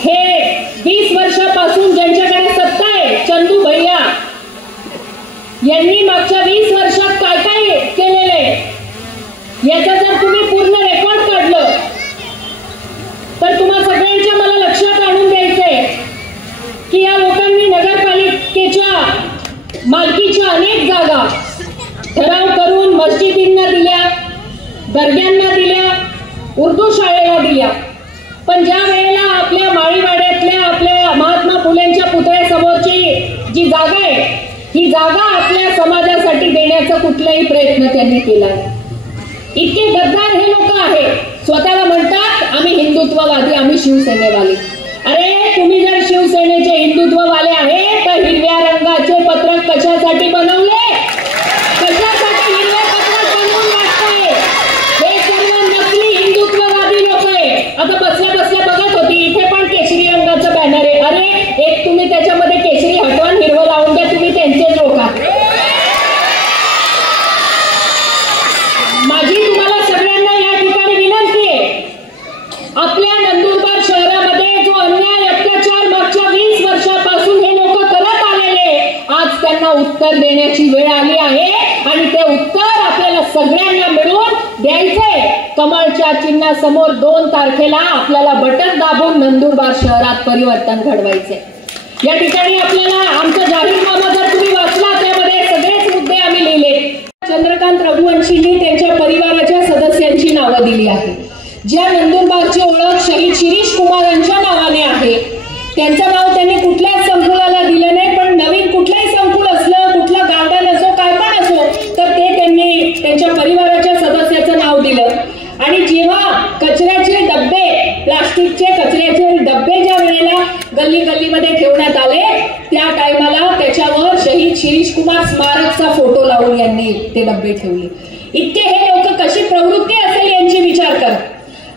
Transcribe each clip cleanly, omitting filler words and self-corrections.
हे 20 वर्षापासून ज्यांच्याकडे सत्ता आहे, चंदू भैया यांनी मागच्या 20 वर्षात काय काय केलेलं आहे याचा जर तुम्ही पूर्ण रेकॉर्ड काढलं तर तुम्हा सगळ्यांच्या मला लक्षात आणून द्यायचंय की या लोकांनी नगरपालिकेच्या मालकीच्या अनेक जागा ठराव करून मस्जिदींना दिल्या, दर्ग्यांना दिल्या, उर्दू शाळेला दिल्या. पण ज्या वेळेला आपल्या माळीवाड्यातल्या आपल्या महात्मा फुलेंच्या पुतळ्यासमोरची जी जागा आहे, ही जागा आपल्या समाजासाठी देण्याचा कुठलाही प्रयत्न त्यांनी केला. इतके गद्दार हे लोक आहे. स्वतःला म्हणतात आम्ही हिंदुत्ववादी, आम्ही शिवसेनेवाले. अरे तुम्ही जर शिवसेनेचे हिंदुत्ववाले आहे तर हिरव्या रंगाचे पत्रक कशासाठी बनवले? कशासाठी हिरवे पत्रक बनवून वाटताय? हे सर्व नकली हिंदुत्ववादी लोक आहे. आता बसल्या बसल्या बघत होती, इथे पण केशरी रंगाचं बॅनर आहे. अरे एक तुम्ही त्याच्यामध्ये केशरी हटवा, हिरवं लावून द्या, तुम्ही त्यांचेच लोक आहात. माझी तुम्हाला सगळ्यांना या ठिकाणी विनंती आहे, आपल्या नंदुरबार शहरामध्ये जो अन्याय अत्याचार मागच्या 20 वर्षापासून हे लोक करत आलेले, आज त्यांना उत्तर देण्याची वेळ आली आहे आणि ते उत्तर आपल्याला सगळ्यांना मिळून द्यायचंय. कमळच्या चिन्हासमोर 2 तारखेला आपल्याला बटन दाबून नंदुरबार शहरात परिवर्तन घडवायचंय. या ठिकाणी आपल्याला आमचं जाहीरनामा जर तुम्ही वाचला त्यामध्ये सगळेच मुद्दे आम्ही लिहिले. चंद्रकांत रघुवंशींनी त्यांच्या परिवाराच्या सदस्यांची नावं दिली आहे. ज्या नंदुरबारची ओळख शहीद शिरीष कुमार यांच्या नावाने आहे, त्यांचं नाव त्यांनी कुठल्याच संकुलाला दिलं नाही. पण नवीन कुठलंही संकुल असलं, कुठलं गार्डन असो, काय पण असो, तर ते त्यांनी त्यांच्या परिवाराच्या सदस्याचं नाव दिलं. आणि जेव्हा कचऱ्याचे डब्बे, प्लास्टिकचे कचऱ्याचे डब्बे ज्या वेळेला गल्ली गल्लीमध्ये ठेवण्यात आले, त्या टायमाला त्याच्यावर शहीद शिरीष कुमार स्मारकचा फोटो लावून यांनी ते डब्बे ठेवले. इतके हे लोक कशी प्रवृत्ती असेल यांची विचार कर.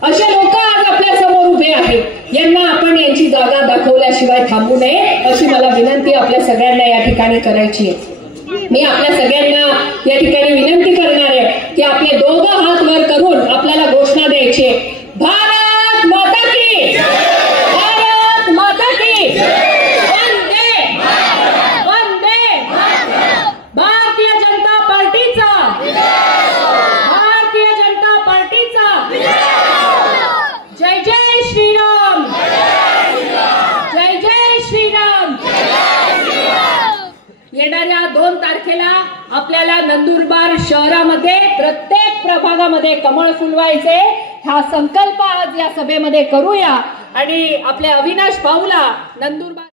असे लोक आज आपल्या समोर उभे आहेत. यांना आपण यांची जागा दाखवल्याशिवाय थांबू नये अशी मला विनंती आपल्या सगळ्यांना या ठिकाणी करायची आहे. मी आपल्या सगळ्यांना या ठिकाणी विनंती करणार आहे की आपले दोघं हात वर करून आपल्याला घोषणा द्यायची आहे. भारत माता की, भारत माता की, वंदे वंदे. भारतीय जनता पार्टीचा, भारतीय जनता पार्टीचा जय जय श्रीराम, जय जय श्रीराम. येणाऱ्या 2 तारखेला आपल्याला नंदुरबार शहरामध्ये प्रत्येक प्रभागामध्ये कमळ फुलवायचे हा संकल्प आज या सभेमध्ये करूया आणि आपल्या अविनाश भाऊला नंदुरबार